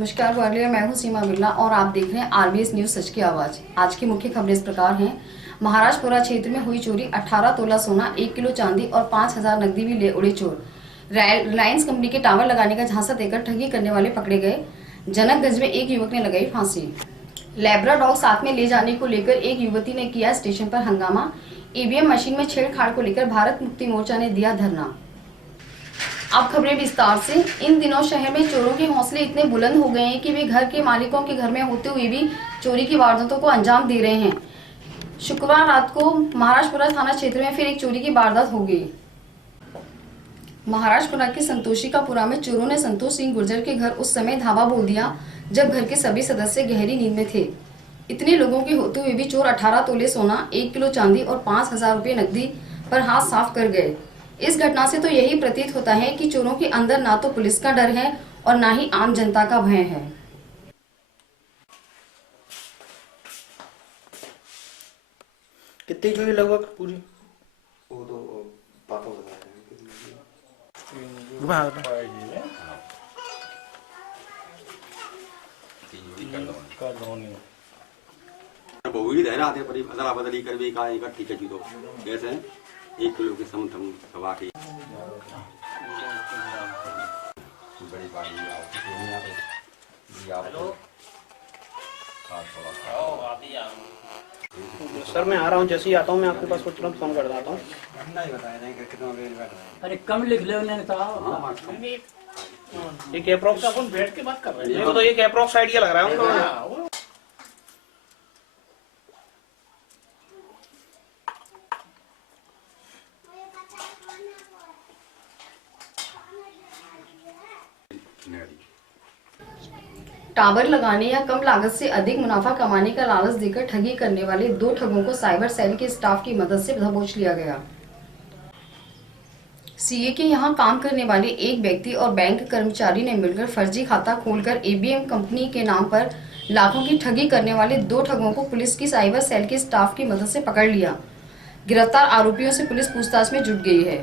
नमस्कार ग्वालियर, मैं हूं सीमा बिरला और आप देख रहे हैं आरबीएस न्यूज सच की आवाज। आज की मुख्य खबरें इस प्रकार हैं। महाराजपुरा क्षेत्र में हुई चोरी, 18 तोला सोना, 1 किलो चांदी और 5000 नकदी भी ले उड़े चोर। रिलायंस कंपनी के टावर लगाने का झांसा देकर ठगी करने वाले पकड़े गए। जनकगंज में एक युवक ने लगाई फांसी। लैब्रा डॉग साथ में ले जाने को लेकर एक युवती ने किया स्टेशन पर हंगामा। ईवीएम मशीन में छेड़छाड़ को लेकर भारत मुक्ति मोर्चा ने दिया धरना। अब खबरें विस्तार से। इन दिनों शहर में चोरों के हौसले इतने बुलंद हो गए हैं कि वे घर के मालिकों के घर में होते हुए भी चोरी की वारदातों को अंजाम दे रहे हैं। शुक्रवार रात को महाराजपुरा थाना क्षेत्र में फिर एक चोरी की वारदात हो गई। महाराजपुरा के संतोषिकापुरा में चोरों ने संतोष सिंह गुर्जर के घर उस समय धावा बोल दिया जब घर के सभी सदस्य गहरी नींद में थे। इतने लोगों के होते हुए भी चोर 18 तोले सोना, 1 किलो चांदी और 5000 रुपए नकदी पर हाथ साफ कर गए। इस घटना से तो यही प्रतीत होता है कि चोरों के अंदर ना तो पुलिस का डर है और ना ही आम जनता का भय है। कितनी चोरी लगभग पूरी? वो तो पापा बता रहे हैं कि बहु ही रह आते पर अदला बदली कर भी कहा ठीक है जी। तो कैसे 1 किलो के समथ हम दबा के बड़ी बाड़ी सर मैं आ रहा हूँ, जैसे ही आता हूँ मैं आपके पास को तुरंत फोन कर देता हूँ। अरे कम लिख ले उन्होंने कहा। एक अप्रोक्स अपन बैठ के बात कर रहे हैं तो एक अप्रोक्स आइडिया लग रहा है उनको। टावर लगाने या कम लागत से अधिक मुनाफा कमाने का लालच देकर ठगी करने वाले 2 ठगों को साइबर सेल के स्टाफ की मदद से दबोच लिया गया। सीए के यहां काम करने वाले एक व्यक्ति और बैंक कर्मचारी ने मिलकर फर्जी खाता खोलकर ईवीएम कंपनी के नाम पर लाखों की ठगी करने वाले 2 ठगों को पुलिस की साइबर सेल के स्टाफ की मदद से पकड़ लिया। गिरफ्तार आरोपियों से पुलिस पूछताछ में जुट गई है।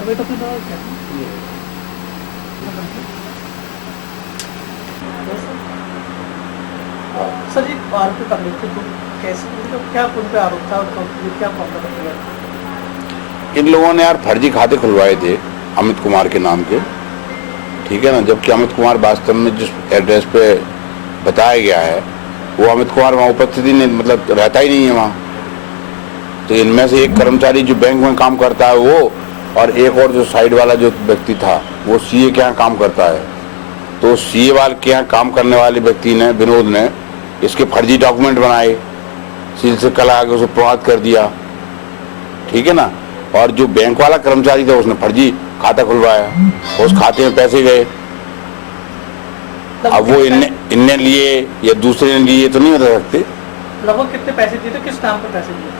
अभी तो फिर क्या सर जी आरोपी पकड़े थे तो कैसे, मतलब क्या उन पे आरोप था और क्या मामला था? इन लोगों ने यार फर्जी खाते खुलवाए थे अमित कुमार के नाम के, ठीक है ना। जबकि अमित कुमार वास्तव में जिस एड्रेस पे बताया गया है वो अमित कुमार वहाँ उपस्थिति नहीं, मतलब रहता ही नहीं है वहाँ। तो इनमें से एक कर्मचारी जो बैंक में काम करता है वो, और एक और जो साइड वाला जो व्यक्ति था वो सीए के यहाँ काम करता है। तो सीए वाले के यहाँ काम करने वाले व्यक्ति ने, विनोद ने, इसके फर्जी डॉक्यूमेंट बनाए, सील से कल आगे उसे प्रमाणित कर दिया, ठीक है ना। और जो बैंक वाला कर्मचारी था उसने फर्जी खाता खुलवाया, उस खाते में पैसे गए। अब वो इनने लिए या दूसरे ने लिए तो नहीं बता सकते। लगभग कितने पैसे दिए थे, किस नाम पर पैसे दिए थे?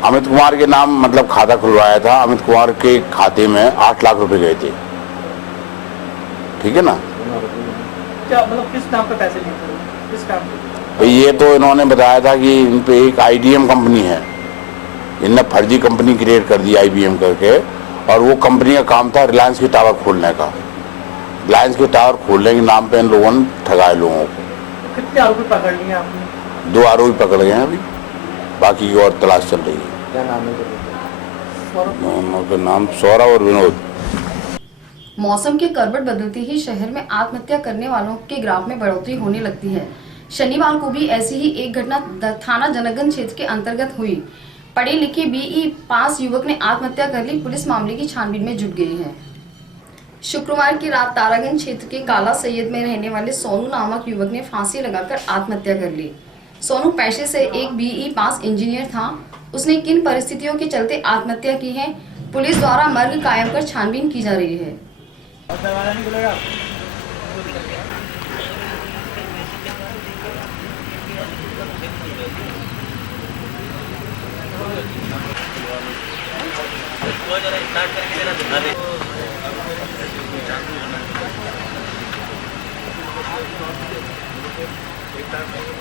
अमित कुमार के नाम मतलब खाता खुलवाया था। अमित कुमार के खाते में 8 लाख रुपए गए थे, ठीक है ना। क्या मतलब किस नाम पे पैसे लिए थे, किस काम पे? ये तो इन्होंने बताया था कि इन पे एक आईडीएम कंपनी है, इनने फर्जी कंपनी क्रिएट कर दी आईबीएम करके, और वो कंपनी का काम था रिलायंस के टावर खोलने का। रिलायंस के टावर खोलने के नाम पे इन लोगों ने ठगाए लोगों को। कितने आरोपी पकड़ लिए आपने? 2 आरोपी पकड़ गए हैं, अभी बाकी की और तलाश चल रही है। क्या नाम है? दोनों के नाम सौरभ और विनोद। मौसम के करवट बदलते ही शहर में आत्महत्या करने वालों के ग्राफ में बढ़ोतरी होने लगती है। शनिवार को भी ऐसी ही एक घटना थाना जनकगंज क्षेत्र के अंतर्गत हुई। पढ़े लिखे BE पास युवक ने आत्महत्या कर ली। पुलिस मामले की छानबीन में जुट गई है। शुक्रवार की रात तारागंज क्षेत्र के काला सैयद में रहने वाले सोनू नामक युवक ने फांसी लगाकर आत्महत्या कर ली। सोनू पेशे से एक BE पास इंजीनियर था। उसने किन परिस्थितियों के चलते आत्महत्या की है, पुलिस द्वारा मर्ग कायम कर छानबीन की जा रही है।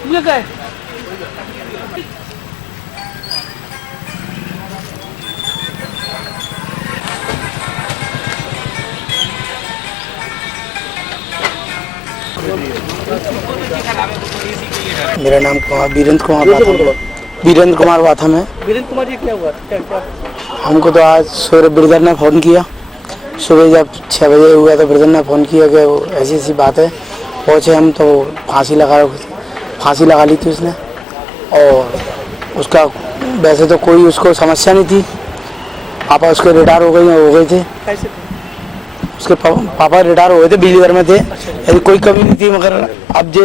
ये क्या है? मेरा नाम वीरेंद्र कुमार वाथम है। वीरेंद्र कुमार जी, क्या हुआ? क्या हमको तो आज सूर्य ब्रदर ने फ़ोन किया। सुबह जब 6 बजे हुआ तो ब्रदर ने फ़ोन किया कि ऐसी ऐसी बात है। पहुँचे हम तो फांसी लगा ली थी उसने। और उसका वैसे तो कोई उसको समस्या नहीं थी। पापा उसके रिटायर हो गए थे। कैसे थे? उसके पापा रिटायर हो गए थे, बिजली घर में थे। ऐसी कोई कमी नहीं थी। मगर अब जो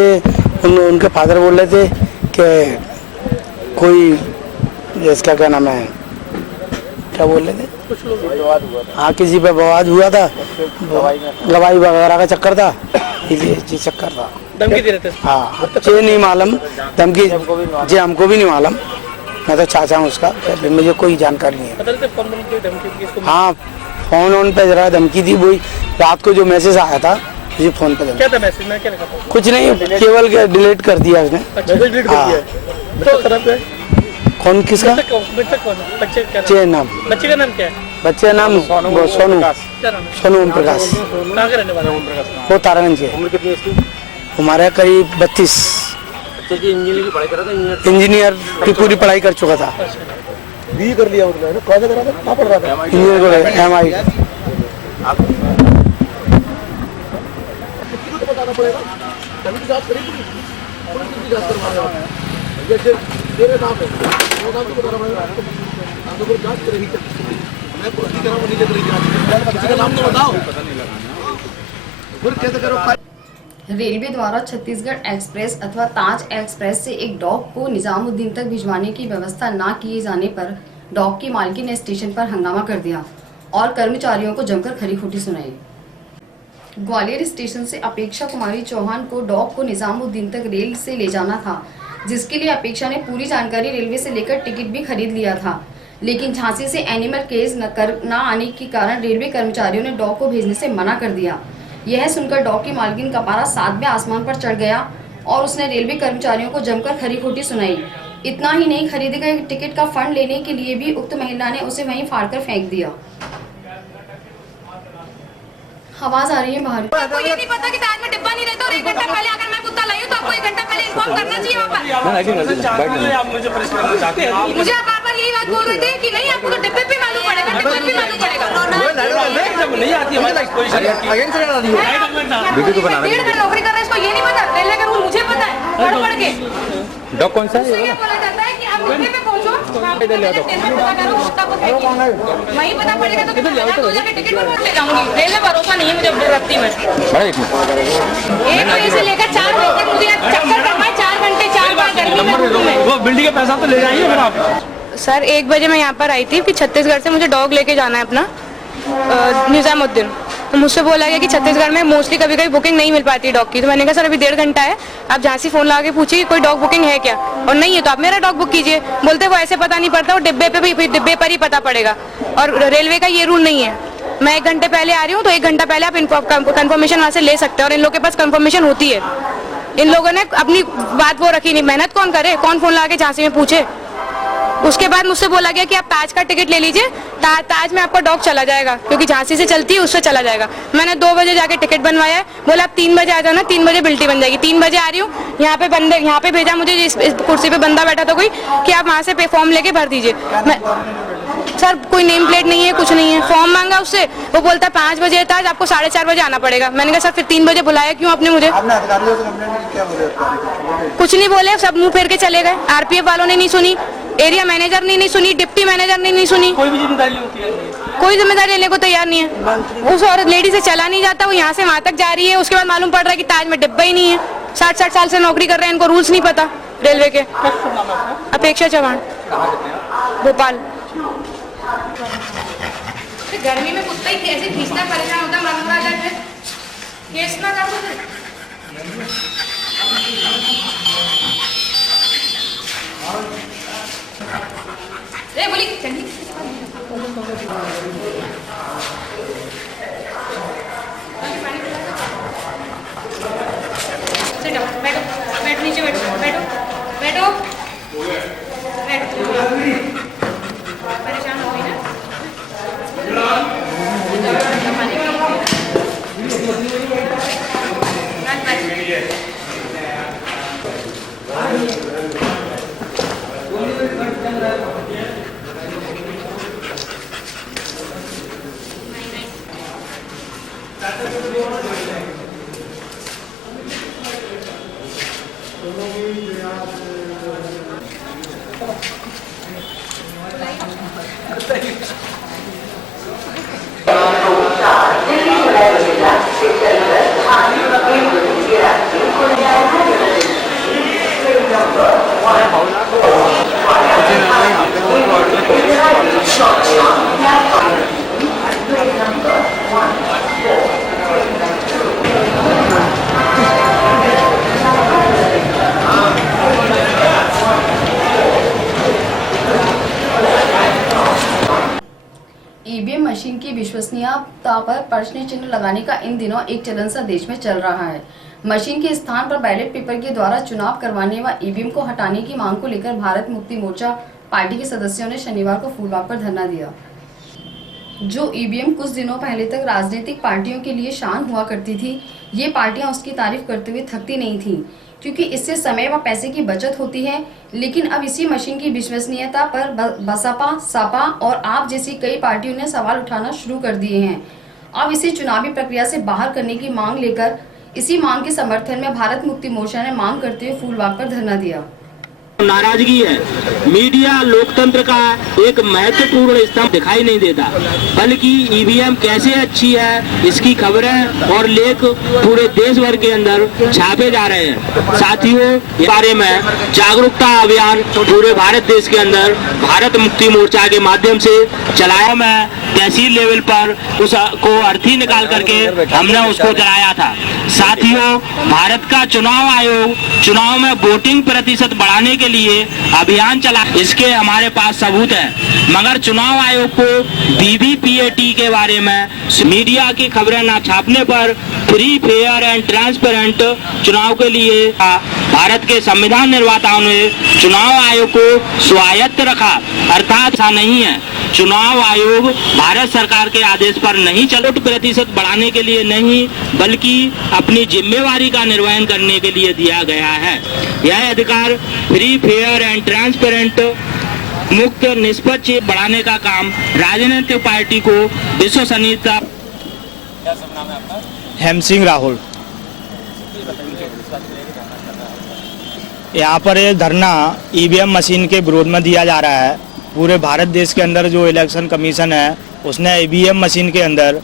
उनके फादर बोल रहे थे कि कोई इसका क्या नाम है, क्या बोल रहे थे, कुछ लोग हाँ किसी पे बवाद हुआ था, गवाही वगैरह का चक्कर था, ये चक्कर था। धमकी दे रहे थे? हाँ, ये नहीं मालूम धमकी, जी हमको भी नहीं मालूम। मैं तो चाचा हूँ उसका, मुझे कोई जानकारी नहीं है। पता नहीं कौन की धमकी किसको? हाँ, फोन पे जरा धमकी थी। वही रात को जो मैसेज आया था मुझे फोन पे। क्या था मैसेज में? क्या लिखा था? कुछ नहीं, केवल के डिलीट कर दिया उसने। अच्छा, डिलीट कर दिया। तो खराब है। कौन किसका? बच्चा कौन है? बच्चे का नाम? बच्चे का नाम क्या है? बच्चे का नाम सोनू क्या नाम है? सोनू ओम प्रकाश। कहाँ के रहने वाले हैं? वो तारागंज के। उम्र कितनी है इसकी? हमारे करीब 32। बच्चे इंजीनियर की पढ़ाई कर रहा था। इंजीनियर की पूरी पढ़ाई कर चुका था। बी कर लिया मतलब, कौन सा करा था? कहाँ पढ़ रहा था? इंजीनियर को MI। बताना पड़ेगा, तभी तो जांच करेगी, पुलिस की जांच करवाएगा। जैसे तेरे नाम है, वो नाम तो बताना पड़ेगा। नाम तो जांच करेगी, मैं पुलिस की तरह नहीं कर रही जांच, किसी का नाम तो बताओ। फिर कैसे करो? रेलवे द्वारा छत्तीसगढ़ एक्सप्रेस अथवा ताज एक्सप्रेस से एक डॉग को निजामुद्दीन तक भिजवाने की व्यवस्था न किए जाने पर डॉग की मालकिन ने स्टेशन पर हंगामा कर दिया और कर्मचारियों को जमकर खरी खोटी सुनाई। ग्वालियर स्टेशन से अपेक्षा कुमारी चौहान को डॉग को निजामुद्दीन तक रेल से ले जाना था, जिसके लिए अपेक्षा ने पूरी जानकारी रेलवे से लेकर टिकट भी खरीद लिया था। लेकिन झांसी से एनिमल केस न आने के कारण रेलवे कर्मचारियों ने डॉग को भेजने से मना कर दिया। यह सुनकर डॉग की मालकिन का पारा 7वें आसमान पर चढ़ गया और उसने रेलवे कर्मचारियों को जमकर खरी खोटी सुनाई। इतना ही नहीं, खरीदे गए टिकट का फंड लेने के लिए भी उक्त महिला ने उसे वहीं फाड़कर फेंक दिया। आवाज आ रही है बाहर। आपको ये नहीं पता कि ताज में डिब्बा नहीं रहता और 1 घंटा पहले अगर मैं कुत्ता लाई हूँ तो आपको 1 घंटा पहले इन्फॉर्म करना चाहिए वहाँ पर। आप मुझे परेशान करना चाहते हैं? मुझे आप बार-बार यही बात बोल रहे थे कि नहीं आपको तो डिब्बे पे मालूम पड़ेगा, टिकट भी मालूम पड़ेगा। नहीं आती हमारी पोजीशन वीडियो तो बना रहे हैं। नौकरी कर रहे हैं, इसको ये नहीं पता। रेलवे का रूल मुझे पता है, पढ़ के। डॉग कौन सा है? ये बोला जाता है कि आप डिब्बे पे पहुंचो, वहीं पता पड़ेगा तो टिकट पर ले जाऊंगी। रेलवे भरोसा नहीं है मुझे रफ्ती में। 1 बजे से लेकर 4 बजे तक मुझे चक्कर करना है, 4 घंटे 4 बार गर्मी में। वो बिल्डिंग का पैसा तो ले जाइए फिर आप। सर 1 बजे मैं यहाँ पर आई थी कि छत्तीसगढ़ से मुझे डॉग लेके जाना है अपना निजामुद्दीन। तो मुझसे बोला गया कि छत्तीसगढ़ में मोस्टली कभी कभी बुकिंग नहीं मिल पाती डॉग की। तो मैंने कहा सर अभी 1.5 घंटा है, आप झांसी फोन लगा के पूछिए कि कोई डॉग बुकिंग है क्या, और नहीं है तो आप मेरा डॉग बुक कीजिए। बोलते वो ऐसे पता नहीं पड़ता, वो डिब्बे पे भी डिब्बे पर ही पता पड़ेगा, और रेलवे का ये रूल नहीं है। मैं 1 घंटे पहले आ रही हूँ तो 1 घंटा पहले आप कंफर्मेशन वहाँ से ले सकते हैं, और इन लोगों के पास कंफर्मेशन होती है। इन लोगों ने अपनी बात वो रखी नहीं। मेहनत कौन करे, कौन फोन लगा के झांसी में पूछे। उसके बाद मुझसे बोला गया कि आप ताज का टिकट ले लीजिए, ताज में आपका डॉग चला जाएगा, क्योंकि झांसी से चलती है उससे चला जाएगा। मैंने 2 बजे जाके टिकट बनवाया है, बोला आप 3 बजे आ जाना, 3 बजे बिल्टी बन जाएगी। 3 बजे आ रही हूँ, यहाँ पे भेजा मुझे, इस कुर्सी पे बंदा बैठा था कोई, कि आप वहाँ से फॉर्म लेके भर दीजिए। सर कोई नेम प्लेट नहीं है, कुछ नहीं है। फॉर्म मांगा उससे, वो बोलता है 5 बजे है ताज, आपको 4:30 बजे आना पड़ेगा। मैंने कहा सर फिर 3 बजे बुलाया क्यों आपने मुझे? कुछ नहीं बोले, सब मुँह फेर के चले गए। RPF वालों ने नहीं सुनी, एरिया मैनेजर ने नहीं सुनी, डिप्टी मैनेजर ने नहीं सुनी, कोई भी जिम्मेदारी होती है कोई जिम्मेदारी लेने को तैयार नहीं है। उस औरत लेडी से चला नहीं जाता, वो यहाँ से वहाँ तक जा रही है, उसके बाद मालूम पड़ रहा है कि ताज में डिब्बा ही नहीं है। 60 साल से नौकरी कर रहे हैं, इनको रूल्स नहीं पता रेलवे के। अपेक्षा चौहान, भोपाल। गर्मी में कुत्ता ही कैसे खींचना परेशान होता है, केस ना कर दो। बोली चलिए बैठो नीचे, बैठो बैठो बैठो परेशान हो गई ना। ईवीएम मशीन की विश्वसनीयता पर प्रश्न चिन्ह लगाने का इन दिनों एक चलन सा देश में चल रहा है। मशीन के स्थान पर बैलेट पेपर के द्वारा चुनाव करवाने व ईवीएम को हटाने की मांग को लेकर भारत मुक्ति मोर्चा पार्टी के सदस्यों ने शनिवार को फूलबाग पर धरना दिया। जो ईवीएम कुछ दिनों पहले तक राजनीतिक पार्टियों के लिए शान हुआ करती थी, ये पार्टियां उसकी तारीफ करते हुए थकती नहीं थी, क्योंकि इससे समय व पैसे की बचत होती है। लेकिन अब इसी मशीन की विश्वसनीयता पर बसपा, सपा और आप जैसी कई पार्टियों ने सवाल उठाना शुरू कर दिए हैं। अब इसे चुनावी प्रक्रिया से बाहर करने की मांग लेकर इसी मांग के समर्थन में भारत मुक्ति मोर्चा ने मांग करते हुए फूलबाग पर धरना दिया। नाराजगी है। मीडिया लोकतंत्र का एक महत्वपूर्ण स्तंभ दिखाई नहीं देता, बल्कि ईवीएम कैसे अच्छी है इसकी खबरें और लेख पूरे देश भर के अंदर छापे जा रहे हैं। साथियों, इस बारे में जागरूकता अभियान पूरे भारत देश के अंदर भारत मुक्ति मोर्चा के माध्यम से चलाया। मैं तहसील लेवल पर उसको अर्थी निकाल करके हमने उसको चलाया था। साथियों, भारत का चुनाव आयोग चुनाव में वोटिंग प्रतिशत बढ़ाने के लिए अभियान चला, इसके हमारे पास सबूत है, मगर चुनाव आयोग को वीवीपीएटी के बारे में मीडिया की खबरें न छापने पर फ्री, फेयर एंड ट्रांसपेरेंट चुनाव के लिए भारत के संविधान निर्माताओं ने चुनाव आयोग को स्वायत्त रखा। अर्थात ऐसा नहीं है, चुनाव आयोग भारत सरकार के आदेश पर नहीं चला, वोट प्रतिशत बढ़ाने के लिए नहीं, बल्कि अपनी जिम्मेवारी का निर्वहन करने के लिए दिया गया है। यह अधिकार फ्री, फेयर एंड ट्रांसपेरेंट, मुक्त, निष्पक्ष बढ़ाने का काम राजनीतिक पार्टी को विश्वसनीयता। हेम सिंह राहुल। यहाँ पर ये धरना ईवीएम मशीन के विरोध में दिया जा रहा है। पूरे भारत देश के अंदर जो इलेक्शन कमीशन है उसने ईवीएम मशीन के अंदर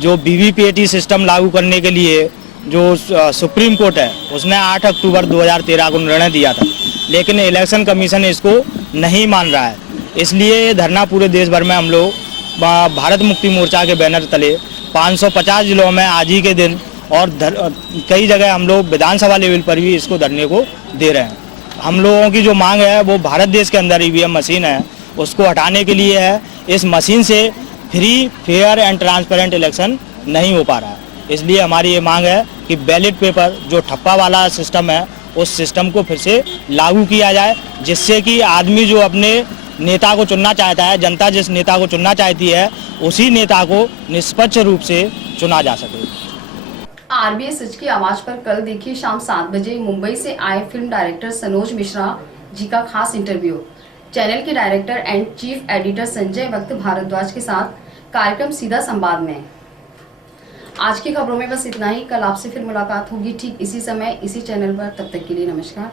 जो वीवीपीएटी सिस्टम लागू करने के लिए जो सुप्रीम कोर्ट है उसने 8 अक्टूबर 2013 को निर्णय दिया था, लेकिन इलेक्शन कमीशन इसको नहीं मान रहा है। इसलिए ये धरना पूरे देश भर में हम लोग भारत मुक्ति मोर्चा के बैनर तले 550 जिलों में आज ही के दिन और कई जगह हम लोग विधानसभा लेवल पर भी इसको धरने को दे रहे हैं। हम लोगों की जो मांग है वो भारत देश के अंदर ईवीएम मशीन है उसको हटाने के लिए है। इस मशीन से free, fair and transparent election नहीं हो पा रहा है। इसलिए हमारी ये मांग है कि बैलेट पेपर जो ठप्पा वाला सिस्टम है उस सिस्टम को फिर से लागू किया जाए, जिससे कि आदमी जो अपने नेता को चुनना चाहता है, जनता जिस नेता को चुनना चाहती है उसी नेता को निष्पक्ष रूप से चुना जा सके। आरबीआई सच की आवाज पर कल देखिए शाम 7 बजे मुंबई से आए फिल्म डायरेक्टर सनोज मिश्रा जी का खास इंटरव्यू। चैनल के director and chief editor Sanjay भक्त भारद्वाज के साथ कार्यक्रम सीधा संवाद में। आज की खबरों में बस इतना ही। कल आपसे फिर मुलाकात होगी ठीक इसी समय इसी चैनल पर। तब तक के लिए नमस्कार।